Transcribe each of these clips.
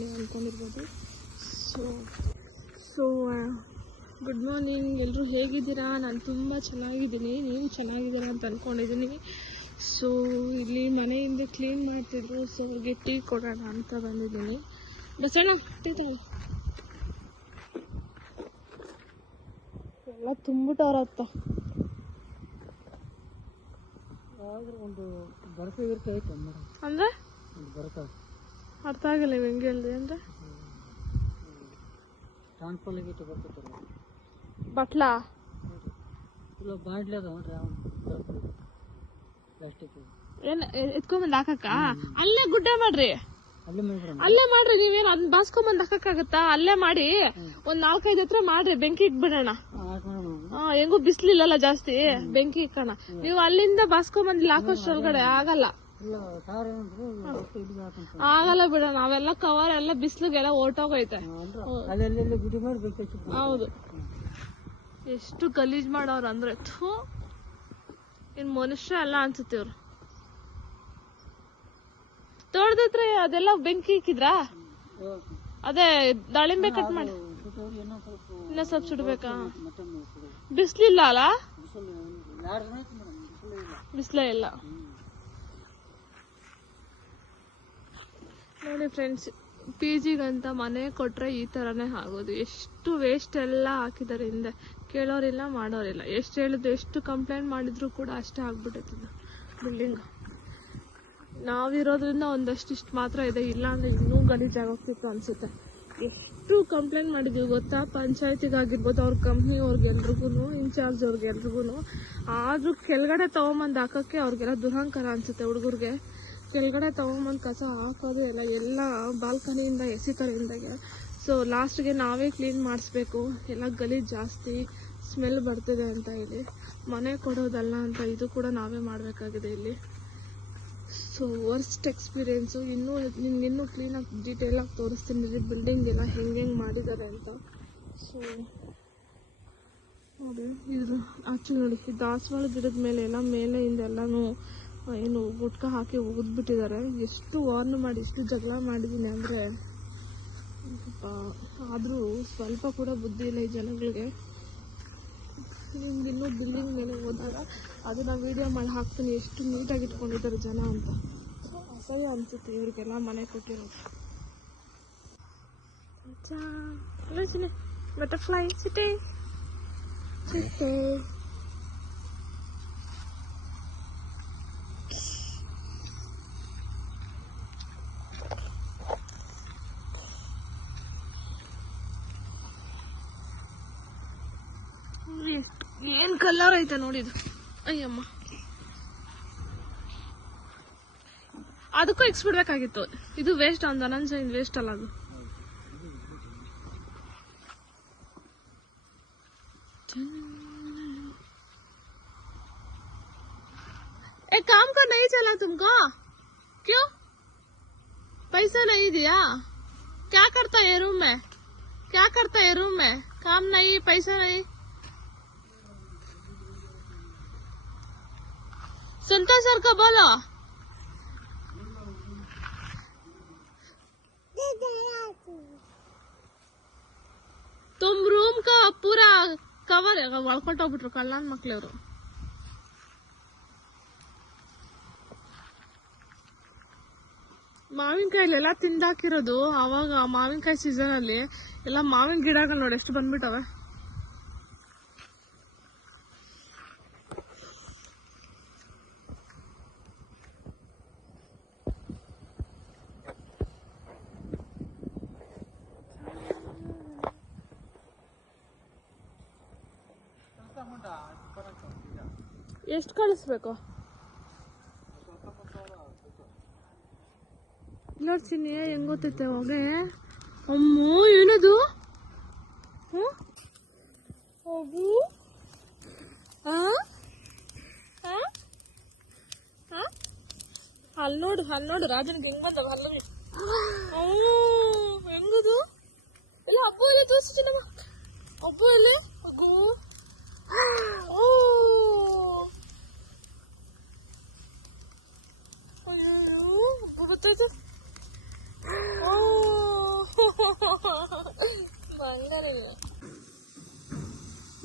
ನೀವು ಅಂದ್ಕೊಂಡಿರ್ಬೋದು. So good morning, ಎಲ್ಲರೂ ಹೇಗಿದ್ದೀರಾ? ನಾನು ತುಂಬ ಚೆನ್ನಾಗಿದ್ದೀನಿ, ನೀವು ಚೆನ್ನಾಗಿದ್ದೀರಾ ಅಂತ ಅಂದ್ಕೊಂಡಿದ್ದೀನಿ. ಸೊ ಇಲ್ಲಿ ಮನೆಯಿಂದ ಕ್ಲೀನ್ ಮಾಡ್ತಿದ್ರು, ಸೊ ಅವ್ರಿಗೆ ಟೀ ಕೊಡೋಣ ಅಂತ ಬಂದಿದ್ದೀನಿ. ಬಸಣ್ಣ ಟೀ ತಗೊಳ್ಳಿ. ಎಲ್ಲ ತುಂಬಿಟ್ಟವ್ರತ್ತ. ಅಂದ್ರೆ ಅರ್ಥ ಆಗಿಲ್ಲ, ಹೆಂಗೆ ಹೇಳಿದೆ ಅಂದ್ರೆ ಬಟ್ಲಾ ಏನ್ ಎತ್ಕೊಂಬಂದ್ ಹಾಕಕ್ಕ? ಅಲ್ಲೇ ಗುಡ್ಡೆ ಮಾಡ್ರಿ, ಅಲ್ಲೇ ಮಾಡ್ರಿ. ನೀವೇನು ಅದನ್ನ ಬಾಸ್ಕೊಂಬಂದ್ ಹಾಕಕ್ಕಾಗತ್ತಾ? ಅಲ್ಲೇ ಮಾಡಿ ಒಂದ್ 4-5 ಹತ್ರ ಮಾಡ್ರಿ, ಬೆಂಕಿ ಇಕ್ಬಿಡೋಣ. ಹೆಂಗು ಬಿಸ್ಲಿಲ್ಲಲ್ಲ ಜಾಸ್ತಿ, ಬೆಂಕಿ ಇಕ್ಕಣ. ನೀವು ಅಲ್ಲಿಂದ ಬಾಸ್ಕೊಂಬಂದ್ ಹಾಕೋಷ್ಟ್ರೊಳಗಡೆ ಆಗಲ್ಲ ಬಿಡೋಣ. ಅವೆಲ್ಲ ಕವರ್ ಎಲ್ಲ ಬಿಸ್ಲಿಗೆಲ್ಲ ಹೊರ್ಟೋಗೈತೆ. ಹೌದು, ಎಷ್ಟು ಗಲೀಜ್ ಮಾಡೋರು ಅಂದ್ರೆ ಇನ್ ಮನುಷ್ಯ ಎಲ್ಲ ಅನ್ಸುತ್ತೆ ಇವ್ರು. ತೋಟದತ್ರ ಅದೆಲ್ಲ ಬೆಂಕಿ ಇಕ್ಕಿದ್ರಾ? ಅದೇ ದಾಳಿಂಬೆ ಕಟ್ ಮಾಡಿ ಇನ್ನ ಸ್ವಲ್ಪ ಸುಡ್ಬೇಕಾ? ಬಿಸ್ಲಿಲ್ಲ ಅಲ್ಲ, ಬಿಸ್ಲೇ ಇಲ್ಲ ನೋಡಿ ಫ್ರೆಂಡ್ಸ್. PGಗಂತ ಮನೆ ಕೊಟ್ರೆ ಈ ತರನೇ ಆಗೋದು. ಎಷ್ಟು ವೇಸ್ಟ್ ಎಲ್ಲ ಹಾಕಿದ್ದಾರೆ ಹಿಂದೆ, ಕೇಳೋರಿಲ್ಲ ಮಾಡೋರಿಲ್ಲ. ಎಷ್ಟು ಹೇಳಿದ್ರು, ಎಷ್ಟು ಕಂಪ್ಲೇಂಟ್ ಮಾಡಿದ್ರು ಕೂಡ ಅಷ್ಟೇ ಆಗ್ಬಿಟ್ಟೈತದ ಬಿಲ್ಡಿಂಗ್. ನಾವಿರೋದ್ರಿಂದ ಒಂದಷ್ಟು ಇಷ್ಟು ಮಾತ್ರ ಇದೆ, ಇಲ್ಲ ಅಂದ್ರೆ ಇನ್ನೂ ಗಲೀಜಾಗೋಗ್ತಿತ್ತು ಅನ್ಸುತ್ತೆ. ಎಷ್ಟು ಕಂಪ್ಲೇಂಟ್ ಮಾಡಿದೀವಿ ಗೊತ್ತಾ, ಪಂಚಾಯತಿಗಾಗಿರ್ಬೋದು, ಅವ್ರ ಕಂಪ್ನಿ ಅವ್ರಿಗೆಲ್ರಿಗೂ, ಇನ್ಚಾರ್ಜ್ ಅವ್ರಿಗೆಲ್ರಿಗೂ. ಆದ್ರೂ ಕೆಳಗಡೆ ತಗೊಂಬಂದು ಹಾಕಕ್ಕೆ ಅವ್ರಿಗೆಲ್ಲ ದುರಹಂಕಾರ ಅನ್ಸುತ್ತೆ ಹುಡುಗರಿಗೆ. ಕೆಳಗಡೆ ತಗೊಂಬಂದು ಕಸ ಹಾಕೋದು ಎಲ್ಲ ಬಾಲ್ಕನಿಯಿಂದ ಎಸಿತಾರೆ ಹಿಂದಾಗೆ. ಸೊ ಲಾಸ್ಟ್ಗೆ ನಾವೇ ಕ್ಲೀನ್ ಮಾಡಿಸ್ಬೇಕು. ಎಲ್ಲ ಗಲೀಜ್ ಜಾಸ್ತಿ ಸ್ಮೆಲ್ ಬರ್ತಿದೆ ಅಂತ ಹೇಳಿ ಮನೆ ಕೊಡೋದಲ್ಲ ಅಂತ ಇದು ಕೂಡ ನಾವೇ ಮಾಡಬೇಕಾಗಿದೆ ಇಲ್ಲಿ. So worst experience. ನಿಮ್ಗಿನ್ನೂ ಕ್ಲೀನಾಗಿ ಡೀಟೇಲಾಗಿ ತೋರಿಸ್ತೀನಿ ಬಿಲ್ಡಿಂಗ್ ಎಲ್ಲ ಹೆಂಗೆ ಮಾಡಿದ್ದಾರೆ ಅಂತ. ಸೊ ನೋಡಿ, ಇದು ಆಕ್ಚುಲಿ ನೋಡಿ, ಈ ದಾಸವಾಳ ಗಿಡದ ಮೇಲೆ ಎಲ್ಲ ಮೇಲೆಯಿಂದೆಲ್ಲನೂ ಏನು ಗುಟ್ಕ ಹಾಕಿ ಉಗಿದ್ಬಿಟ್ಟಿದ್ದಾರೆ. ಎಷ್ಟು ವಾರ್ನ್ ಮಾಡಿ, ಎಷ್ಟು ಜಗಳ ಮಾಡಿದ್ದೀನಿ ಅಂದರೆ, ಆದರೂ ಸ್ವಲ್ಪ ಕೂಡ ಬುದ್ಧಿ ಇಲ್ಲ ಈ ಜನಗಳಿಗೆ. ನಿಮ್ಗಿನ್ನೂ ಬಿಲ್ಡಿಂಗ್ ಮೇಲೆ ಹೋದಾಗ ಅದನ್ನ ವಿಡಿಯೋ ಮಾಡಿ ಹಾಕ್ತೀನಿ, ಎಷ್ಟು ನೀಟಾಗಿ ಇಟ್ಕೊಂಡಿದ್ದಾರೆ ಜನ ಅಂತ. ಅಸಹ್ಯ ಅನಿಸುತ್ತೆ ಇವ್ರಿಗೆಲ್ಲ ಮನೆ ಕೊಟ್ಟಿರೋದು. ಬಟರ್ಫ್ಲೈ ಚಿಟ್ಟೆ ಚಿಟ್ಟೆ ಏನ್ ಕಲರ್ ಐತೆ ನೋಡಿದು. ಅಯ್ಯಮ್ಮ, ಅದಕ್ಕೂ ಇಕ್ಸ್ಬಿಡ್ಬೇಕಾಗಿತ್ತು. ಇದು ವೇಸ್ಟ್, ಒಂದು ಧನಂಜಯ ವೇಸ್ಟ್ ಅಲ್ಲ ಅದು. एक काम को नहीं चला तुमको? क्यों? पैसा नहीं दिया? क्या करता है रूम में? क्या करता है रूम में? काम नहीं, पैसा नहीं. सुनता सर को बोलो. तुम रूम का पूरा ಕವರ್ ಒಳ್ಕೊಟ್ಟೋಗ್ಬಿಟ್ರು ಕಳ್ಳನ್ ಮಕ್ಳವ್ರು. ಮಾವಿನಕಾಯಿಲೆಲ್ಲ ತಿಂದಾಕಿರೋದು. ಅವಾಗ ಮಾವಿನಕಾಯಿ ಸೀಸನ್ ಅಲ್ಲಿ ಎಲ್ಲ ಮಾವಿನ ಗಿಡಗಳು ನೋಡಿ ಎಷ್ಟು ಬಂದ್ಬಿಟ್ಟವೆ. ಎಷ್ಟು ಕಳಿಸ್ಬೇಕು ನೋಡ್ತೀನಿ, ಹೆಂಗ್ ಗೊತ್ತೈತೆ ಹೋಗಿ. ಅಮ್ಮೋ, ಏನದು? ಹೋಗು. ಅಲ್ಲಿ ನೋಡು ರಾಜನ್ಗೆ ಹೆಂಗ್ ಬಂದವ ಹಲ್ಲು. ಹೆಂಗದು? ಎಲ್ಲ ಹಬ್ಬ ಎಲ್ಲ ತೋರಿಸ್ತಿಲ್ಲಮ್ಮ. ಹಬ್ಬ ಎಲ್ಲ ಹಗ್ಗು. ಗೊತ್ತಾಯ್ತು.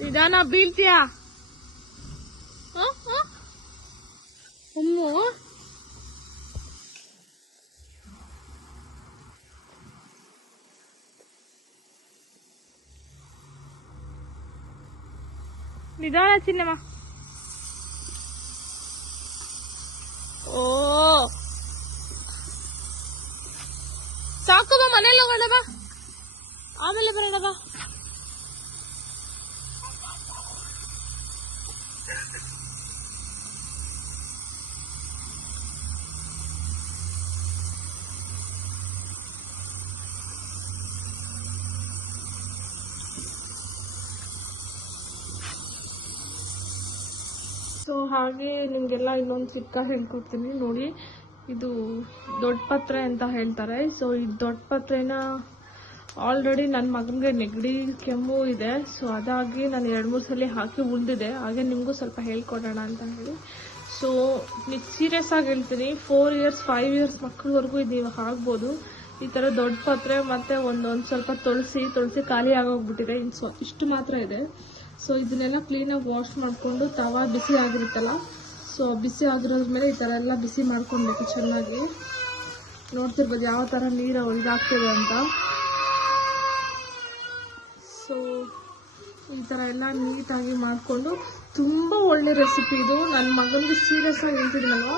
ನಿಧಾನ ಬೀಳ್ತೀಯಾ ಅಮ್ಮು ನಿಧಾನ ಚಿನ್ನಮ್ಮ. ಓ ಸಾಕು ಬಾ, ಮನೇಲಿ ಹೋಗೋಣ ಬಾ, ಆಮೇಲೆ ಬರೋಣ ಬಾ. ಸೊ ಹಾಗೆ ನಿಮಗೆಲ್ಲ ಇನ್ನೊಂದು ಚಿಕ್ಕ ಹೇಳ್ಕೊಡ್ತೀನಿ ನೋಡಿ. ಇದು ದೊಡ್ಡ ಪತ್ರೆ ಅಂತ ಹೇಳ್ತಾರೆ. ಸೊ ಈ ದೊಡ್ಡ ಪತ್ರೆನ ಆಲ್ರೆಡಿ ನನ್ನ ಮಗನಿಗೆ ನೆಗಡಿ ಕೆಮ್ಮು ಇದೆ. ಸೊ ಅದಾಗಿ ನಾನು 2-3 ಸಲ ಹಾಕಿ ಉಳಿದಿದೆ. ಹಾಗೆ ನಿಮಗೂ ಸ್ವಲ್ಪ ಹೇಳ್ಕೊಡೋಣ ಅಂತ ಹೇಳಿ. ಸೊ ಸೀರಿಯಸ್ ಆಗಿ ಹೇಳ್ತೀನಿ, 4 ಇಯರ್ಸ್ 5 ಇಯರ್ಸ್ ಮಕ್ಕಳವರೆಗೂ ಇದು ನೀವು ಹಾಕ್ಬೋದು. ಈ ಥರ ದೊಡ್ಡ ಪತ್ರೆ ಮತ್ತು ಒಂದೊಂದು ಸ್ವಲ್ಪ ತುಳಸಿ ಖಾಲಿ ಆಗೋಗ್ಬಿಟ್ಟಿದೆ. ಇಷ್ಟು ಮಾತ್ರ ಇದೆ. ಸೊ ಇದನ್ನೆಲ್ಲ ಕ್ಲೀನಾಗಿ ವಾಶ್ ಮಾಡಿಕೊಂಡು ತವಾ ಬಿಸಿ ಆಗಿರುತ್ತಲ್ಲ, ಸೊ ಬಿಸಿ ಆಗಿರೋದ್ರ ಮೇಲೆ ಈ ಥರ ಎಲ್ಲ ಬಿಸಿ ಮಾಡ್ಕೊಳ್ಬೇಕು ಚೆನ್ನಾಗಿ. ನೋಡ್ತಿರ್ಬೋದು ಯಾವ ಥರ ನೀರು ಇದಾಗ್ತಿದೆ ಅಂತ. ಸೊ ಈ ಥರ ಎಲ್ಲ ನೀಟಾಗಿ ಮಾಡಿಕೊಂಡು, ತುಂಬ ಒಳ್ಳೆ ರೆಸಿಪಿ ಇದು. ನನ್ನ ಮಗನಿಗೆ ಸೀರಿಯಸ್ ಆಗಿ ಹೇಳ್ತಿದ್ದೀನಲ್ವ,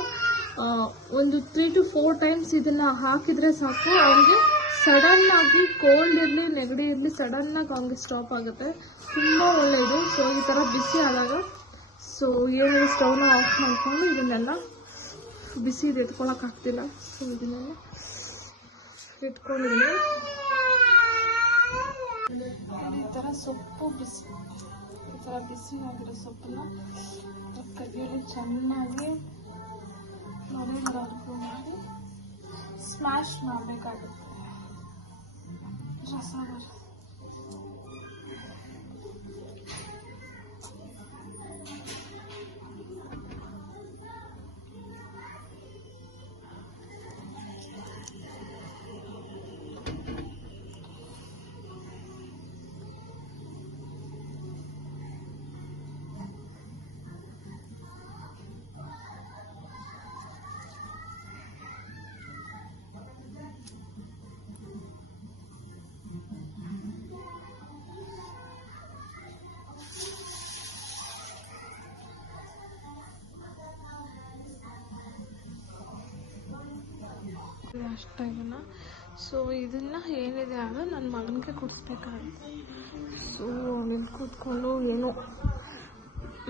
ಒಂದು 3 to 4 ಟೈಮ್ಸ್ ಇದನ್ನು ಹಾಕಿದರೆ ಸಾಕು, ಅವನಿಗೆ ಸಡನ್ ಆಗಿ ಕೋಲ್ಡ್ ಇರಲಿ ನೆಗಡಿ ಇರಲಿ ಸಡನ್ನಾಗಿ ಅವನಿಗೆ ಸ್ಟಾಪ್ ಆಗುತ್ತೆ. ತುಂಬ ಒಳ್ಳೆಯದು. ಸೊ ಈ ಥರ ಬಿಸಿ ಆದಾಗ ಸೊ ಏನಿದೆ ಸ್ಟವ್ನ ಆಫ್ ಮಾಡಿಕೊಂಡು ಇದನ್ನೆಲ್ಲ ಬಿಸಿ ಇದು ಎತ್ಕೊಳ್ಳೋಕ್ಕಾಗ್ತಿಲ್ಲ. ಸೊ ಇದನ್ನೆಲ್ಲ ಇಟ್ಕೊಂಡಿದ್ದೀನಿ. ಈ ಥರ ಸೊಪ್ಪು ಬಿಸಿ, ಈ ಥರ ಬಿಸಿ ಆಗಿರೋ ಸೊಪ್ಪನ್ನ ಕೈಯಲ್ಲಿ ಚೆನ್ನಾಗಿ ನೊರೆವರೆಗೂ ಮಾಡಿ ಸ್ಮ್ಯಾಶ್ ಮಾಡಬೇಕಾಗುತ್ತೆ. ರಸ ಅಷ್ಟೇ ಇದನ್ನು. ಸೊ ಇದನ್ನು ಏನಿದೆ ಆಗ ನನ್ನ ಮಗನಿಗೆ ಕುಡಿಸ್ಬೇಕಾಗುತ್ತೆ. ಸೊ ನಿಂತು ಕೂತ್ಕೊಂಡು ಏನೋ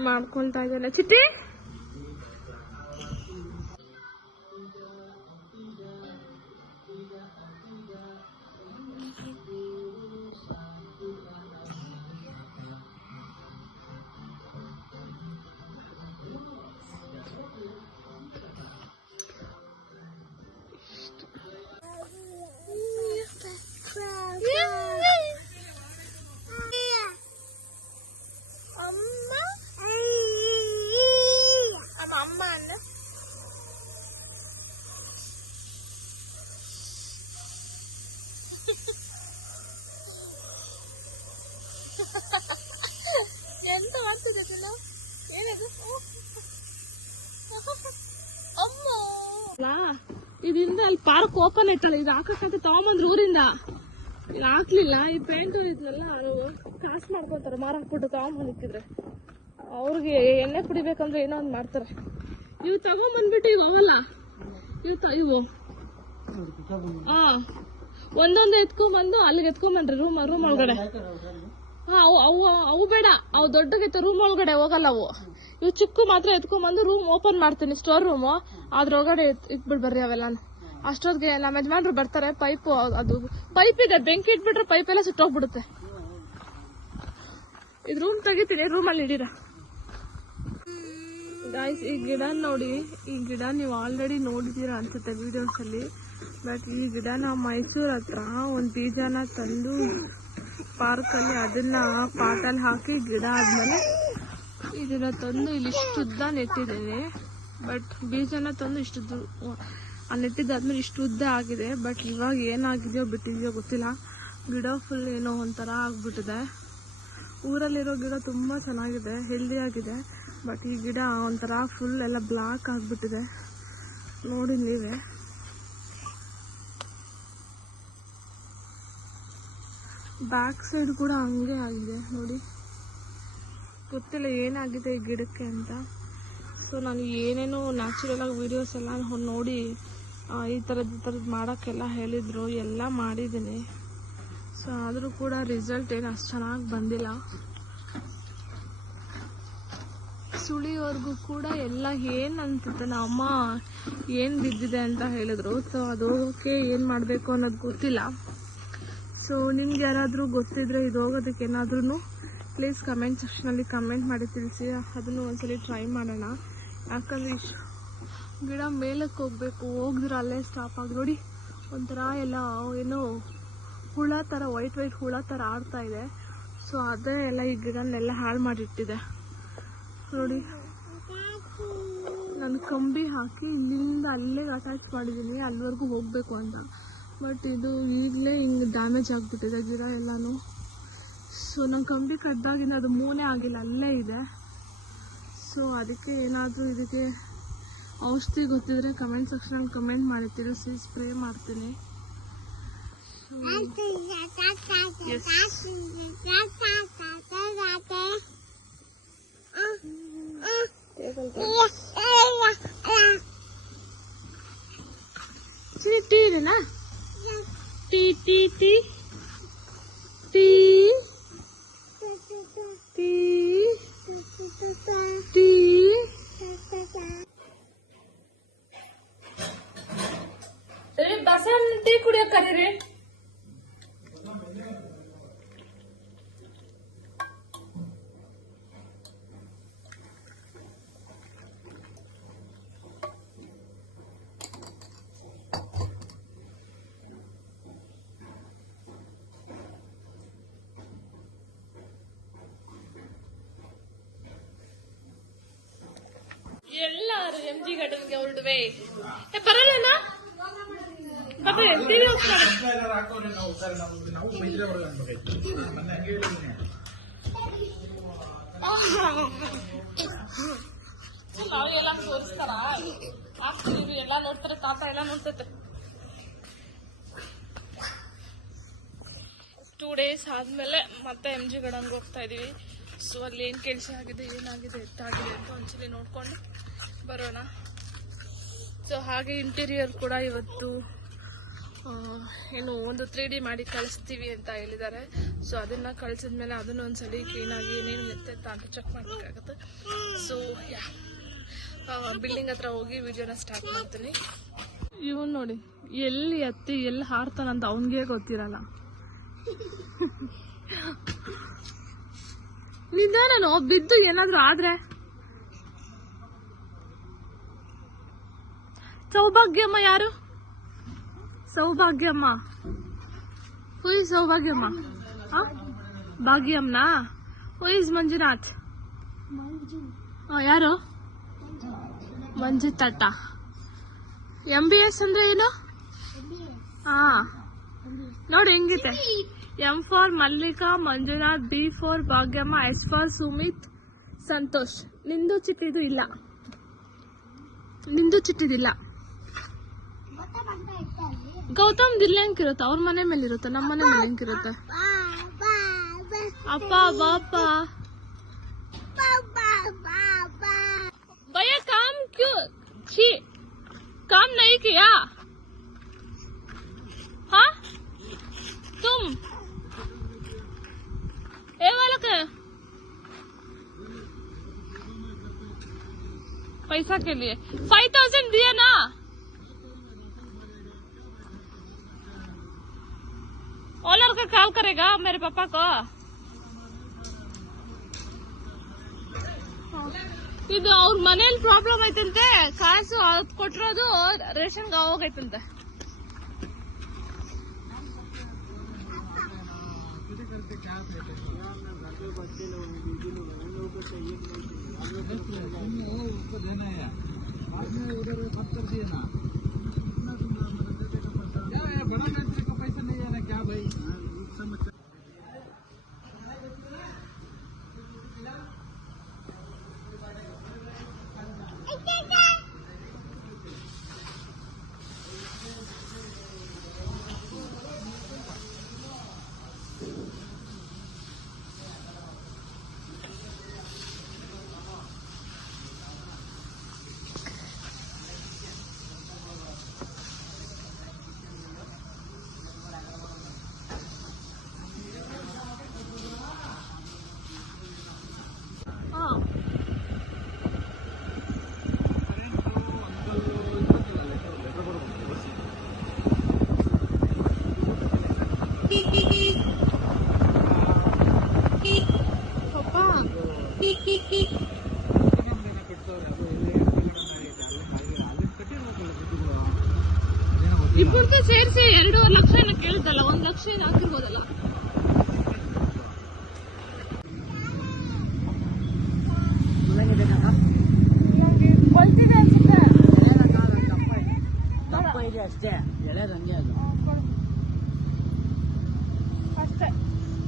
ಮಾಡ್ಕೊಳ್ತಾ ಇದ್ದಾನೆ. ಚಿಟ್ಟಿ ಎಂತ ಮಾಡ್ತದೆ ಏನದು? ಇದರಿಂದ ಅಲ್ಲಿ ಪಾರ್ಕ್ ಓಪನ್ ಐತಲ್ಲ, ಇದು ಹಾಕಕ್ಕಂತ ತಗೊಂಬಂದ್ರು ಊರಿಂದ. ಇದು ಹಾಕ್ಲಿಲ್ಲ. ಈ ಪೇಂಟ್ ಇದ್ನಲ್ಲ ಕಾಸು ಮಾಡ್ಕೊಂತಾರೆ, ಮಾರ ಹಾಕ್ಬಿಟ್ಟು ತಗೊಂಬಂದಿಕ್ಕಿದ್ರೆ ಅವ್ರಿಗೆ ಎಣ್ಣೆ ಕುಡಿಬೇಕಂದ್ರೆ ಏನೋ ಒಂದು ಮಾಡ್ತಾರೆ. ಇವು ತಗೊಂಬಂದ್ಬಿಟ್ಟು ಇವು ಅವಲ್ಲ, ಇವು ಒಂದೊಂದು ಎತ್ಕೊಂಡ್ಬಂದು ಅಲ್ಲಿಗೆ ಎತ್ಕೊಂಡ್ಬನ್ರಿ ರೂಮ್ ಒಳಗಡೆ. ಅವು ಬೇಡ, ಅವು ದೊಡ್ಡಗೈತೆ ರೂಮ್ ಒಳಗಡೆ ಹೋಗಲ್ಲ ಅವು. ಇವು ಚಿಕ್ಕ ಮಾತ್ರ ಎತ್ಕೊಂಡ್ಬಂದು ರೂಮ್ ಓಪನ್ ಮಾಡ್ತೀನಿ, ಸ್ಟೋರ್ ರೂಮು, ಅದ್ರೊಳಗಡೆ ಇಟ್ಬಿಡ್ಬರ್ರಿ ಅವೆಲ್ಲ. ಅಷ್ಟೊತ್ತಿಗೆ ನಮ್ಮ ಯಜಮಾನ್ರು ಬರ್ತಾರೆ. ಪೈಪು ಅದು ಪೈಪ್ ಇದೆ, ಬೆಂಕಿ ಇಟ್ಬಿಟ್ರೆ ಪೈಪ್ ಎಲ್ಲ ಸುಟ್ಟೋಗ್ಬಿಡುತ್ತೆ. ಇದು ರೂಮ್ ತೆಗಿತೀನಿ, ರೂಮಲ್ಲಿ ಇಡೀರ. ಗಾಯ್ಸ್ ಈ ಗಿಡ ನೋಡಿ, ಈ ಗಿಡ ನೀವು ಆಲ್ರೆಡಿ ನೋಡಿದ್ದೀರಾ ಅನ್ಸುತ್ತೆ ವಿಡಿಯೋಸ್ ಅಲ್ಲಿ. ಬಟ್ ಈ ಗಿಡ ನಾವು ಮೈಸೂರ್ ಹತ್ರ ಒಂದು ಬೀಜನ ತಂದು ಪಾರ್ಕಲ್ಲಿ ಅದನ್ನ ಪಾಟಲ್ಲಿ ಹಾಕಿ ಗಿಡ ಆದ್ಮೇಲೆ ಇದನ್ನ ತಂದು ಇಲ್ಲಿ ಇಷ್ಟುದ್ದ ನೆಟ್ಟಿದ್ದೇನೆ. ಬಟ್ ಬೀಜನ ತಂದು ಇಷ್ಟುದ್ದು ನೆಟ್ಟಿದ್ದಾದ್ಮೇಲೆ ಇಷ್ಟು ಉದ್ದ ಆಗಿದೆ. ಬಟ್ ಇವಾಗ ಏನಾಗಿದೆಯೋ ಬಿಟ್ಟಿದೆಯೋ ಗೊತ್ತಿಲ್ಲ. ಗಿಡ ಫುಲ್ ಏನೋ ಒಂಥರ ಆಗ್ಬಿಟ್ಟಿದೆ. ಊರಲ್ಲಿರೋ ಗಿಡ ತುಂಬ ಚೆನ್ನಾಗಿದೆ, ಹೆಲ್ದಿ ಆಗಿದೆ. ಬಟ್ ಈ ಗಿಡ ಒಂಥರ ಫುಲ್ ಎಲ್ಲ ಬ್ಲಾಕ್ ಆಗಿಬಿಟ್ಟಿದೆ. ನೋಡಿ ನೀವೇ. ಬ್ಯಾಕ್ ಸೈಡ್ ಕೂಡ ಹಂಗೆ ಆಗಿದೆ ನೋಡಿ. ಗೊತ್ತಿಲ್ಲ ಏನಾಗಿದೆ ಈ ಗಿಡಕ್ಕೆ ಅಂತ. ಸೊ ನಾನು ಏನೇನೋ ನ್ಯಾಚುರಲಾಗಿ ವೀಡಿಯೋಸ್ ಎಲ್ಲ ನೋಡಿ ಈ ಥರದ್ದು ಮಾಡೋಕ್ಕೆಲ್ಲ ಹೇಳಿದರು, ಎಲ್ಲ ಮಾಡಿದ್ದೀನಿ. ಸೊ ಆದರೂ ಕೂಡ ರಿಸಲ್ಟ್ ಏನು ಅಷ್ಟು ಚೆನ್ನಾಗಿ ಬಂದಿಲ್ಲ. ಸುಳಿಯೋರ್ಗೂ ಕೂಡ ಎಲ್ಲ ಏನು ಅಂತಿತ್ತು, ಅಮ್ಮ ಏನು ಬಿದ್ದಿದೆ ಅಂತ ಹೇಳಿದ್ರು. ಸೊ ಅದು ಹೋಗೋಕ್ಕೆ ಏನು ಮಾಡಬೇಕು ಅನ್ನೋದು ಗೊತ್ತಿಲ್ಲ. ಸೊ ನಿಮ್ಗೆ ಯಾರಾದರೂ ಗೊತ್ತಿದ್ರೆ ಇದು ಹೋಗೋದಕ್ಕೆ ಏನಾದ್ರೂ ಪ್ಲೀಸ್ ಕಮೆಂಟ್ ಸೆಕ್ಷನಲ್ಲಿ ಕಮೆಂಟ್ ಮಾಡಿ ತಿಳಿಸಿ. ಅದನ್ನು ಒಂದ್ಸಲಿ ಟ್ರೈ ಮಾಡೋಣ. ಯಾಕಂದರೆ ಗಿಡ ಮೇಲಕ್ಕೆ ಹೋಗ್ಬೇಕು, ಹೋಗಿದ್ರೆ ಅಲ್ಲೇ ಸ್ಟಾಪ್ ಆಗಿ ನೋಡಿ ಒಂಥರ ಎಲ್ಲ ಏನೋ ಹುಳ ಥರ ವೈಟ್ ಹುಳ ಥರ ಆಡ್ತಾ ಇದೆ. ಸೊ ಅದೇ ಎಲ್ಲ ಈ ಗಿಡನೆಲ್ಲ ಹಾಳು ಮಾಡಿಟ್ಟಿದೆ ನೋಡಿ. ನಾನು ಕಂಬಿ ಹಾಕಿ ಇಲ್ಲಿಂದ ಅಲ್ಲೇ ಅಟ್ಯಾಚ್ ಮಾಡಿದ್ದೀನಿ, ಅಲ್ಲಿವರೆಗೂ ಹೋಗಬೇಕು ಅಂತ. ಬಟ್ ಇದು ಈಗಲೇ ಹಿಂಗೆ ಡ್ಯಾಮೇಜ್ ಆಗಿಬಿಟ್ಟಿದೆ ಗಿಡ ಎಲ್ಲನೂ. ಸೊ ನಾನು ಕಂಬಿ ಕಡ್ದಾಗಿನ ಅದು ಮೂನೇ ಆಗಿಲ್ಲ, ಅಲ್ಲೇ ಇದೆ. ಸೊ ಅದಕ್ಕೆ ಏನಾದರೂ ಇದಕ್ಕೆ ಔಷಧಿ ಗೊತ್ತಿದ್ರೆ ಕಮೆಂಟ್ ಸೆಕ್ಷನಲ್ಲಿ ಕಮೆಂಟ್ ಮಾಡಿ ತಿಳಿಸಿ, ಸ್ಪ್ರೇ ಮಾಡ್ತೀನಿ. ಟೀ ಇದೆನಾ? Tea tea tea tea tea tea. Basan tea ಕುಡಿಯಕ್ ಕರೀರಿ. ಎಲ್ಲಾರು MG ಗಾರ್ಡನ್ಗೆ ಹೊರಡುವೆ. ಬರಲ್ಲ ಪಾಪ ಎಲ್ತಿವಿ ಹೋಗ್ತಾರೆ. ನಾವೆಲ್ಲ ತೋರಿಸ್ತಾರ, ಆಗ್ತೀವಿ ಎಲ್ಲ ನೋಡ್ತಾರೆ, ತಾತ ಎಲ್ಲ ನೋಡ್ತೈತೆ. 2 days ಆದ್ಮೇಲೆ ಮತ್ತೆ MG ಗಾರ್ಡನ್ಗೆ ಹೋಗ್ತಾ ಇದೀವಿ. ಸೊ ಅಲ್ಲಿ ಏನು ಕೆಲಸ ಆಗಿದೆ, ಏನಾಗಿದೆ, ಎತ್ತಾಗಿದೆ ಅಂತ ಒಂದ್ಸಲಿ ನೋಡ್ಕೊಂಡು ಬರೋಣ. ಸೊ ಹಾಗೆ ಇಂಟೀರಿಯರ್ ಕೂಡ ಇವತ್ತು ಏನು ಒಂದು 3D ಮಾಡಿ ಕಳಿಸ್ತೀವಿ ಅಂತ ಹೇಳಿದ್ದಾರೆ. ಸೊ ಅದನ್ನ ಕಳಿಸಿದ್ಮೇಲೆ ಅದನ್ನ ಒಂದ್ಸಲಿ ಕ್ಲೀನಾಗಿ ಏನೇನು ಇರುತ್ತೆ ಅಂತ ಚೆಕ್ ಮಾಡಬೇಕಾಗುತ್ತೆ. ಸೊ ಬಿಲ್ಡಿಂಗ್ ಹತ್ರ ಹೋಗಿ ವಿಡಿಯೋನ ಸ್ಟಾರ್ಟ್ ಮಾಡ್ತೀನಿ. ಇವನ್ ನೋಡಿ ಎಲ್ಲಿ ಹತ್ತಿ ಎಲ್ಲಿ ಹಾರ್ತಾನಂತ ಅವನಿಗೆ ಗೊತ್ತಿರಲ್ಲ. ನಿಧಾನನು ಬಿದ್ದು ಏನಾದ್ರು ಆದ್ರೆ. ಸೌಭಾಗ್ಯಮ್ಮ ಯಾರು? ಸೌಭಾಗ್ಯಮ್ಮ. Who is Saubhagyamma? ಭಾಗ್ಯಮ್ಮನಾ? Who is Manjunath? ಯಾರು? ಮಂಜು ತಾತ. MBS ಅಂದ್ರೆ ಏನು? ನೋಡಿ ಹೆಂಗಿದೆ. M for Mallika, Manjunath, B for Bhagyamma, S for Sumit, Santosh. ನಿಂದು ಚಿಟ್ಟಿದು ಇಲ್ಲ, ನಿಂದು ಚಿಟ್ಟಿದಿಲ್ಲ. ಗೌತಮ್ ದಿಲ್ಲ ಹೆಂಗಿರುತ್ತೆ? ಅವ್ರ ಮನೆ ಮೇಲೆ ಇರುತ್ತೆ, ನಮ್ಮ ಮನೆ ಮೇಲೆ ಹೆಂಗಿರುತ್ತೆ? ಅಪ್ಪ ಬಾಪ भैया काम क्यों छी काम नहीं किया? हाँ तुम ये वाला क्या पैसा के लिए 5000 दिया ना? ओलर का कॉल करेगा मेरे पापा को. ಇದು ಅವ್ರ ಮನೇಲಿ ಪ್ರಾಬ್ಲಮ್ ಐತಂತೆ, ಕಾಸು ಕೊಟ್ಟಿರೋದು ರೇಷನ್ಗೆ ಹೋಗೈತಂತೆ.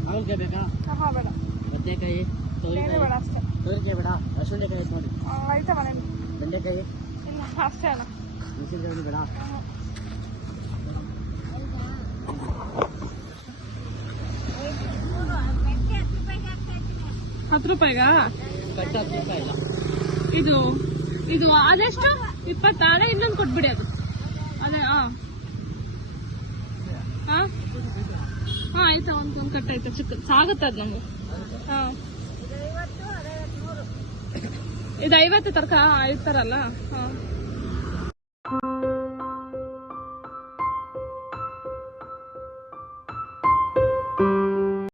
ಹಾಗಲಕಾಯಿ ಬೇಕಾ? ಹಾಂ ಬೇಡ, ಬದನೆಕಾಯಿ, ಬೇರೆ ಬೇಡ ಅಷ್ಟೇ. ತೋರಿಕಾಯಿ ಬೇಡ, ಹಸುಂಡೆಕಾಯಿ ಐತೆ ನೋಡಿ. ಆಯ್ತಾ ಮನೇಲಿ? ಬೆಂಡೆಕಾಯಿ ಇಲ್ಲ ಅಷ್ಟೇ ಅಣ್ಣ. ಮೆಣಸಿನಕಾಯಿ ಬೇಡ. ₹10 ಕಟ್ಟು 10 ರೂಪಾಯಿ ಇಲ್ಲ. ಇದು ಇದು ಅದೆಷ್ಟು? 20. ಅದೇ ಇನ್ನೊಂದು ಕೊಟ್ಬಿಡಿ ಅದು. ಅದೇ ಹಾಂ ಹಾಂ ಹಾಂ ಆಯ್ತಾ, ಒಂದು ಕಟ್ ಆಯ್ತಾ ಚಿಕ್ಕ ಸಾಗುತ್ತೆ ಅದು ನಮಗೆ. ಹಾಂ ಇದು 50 ತರಕ ಇರ್ತಾರಲ್ಲ. ಹಾಂ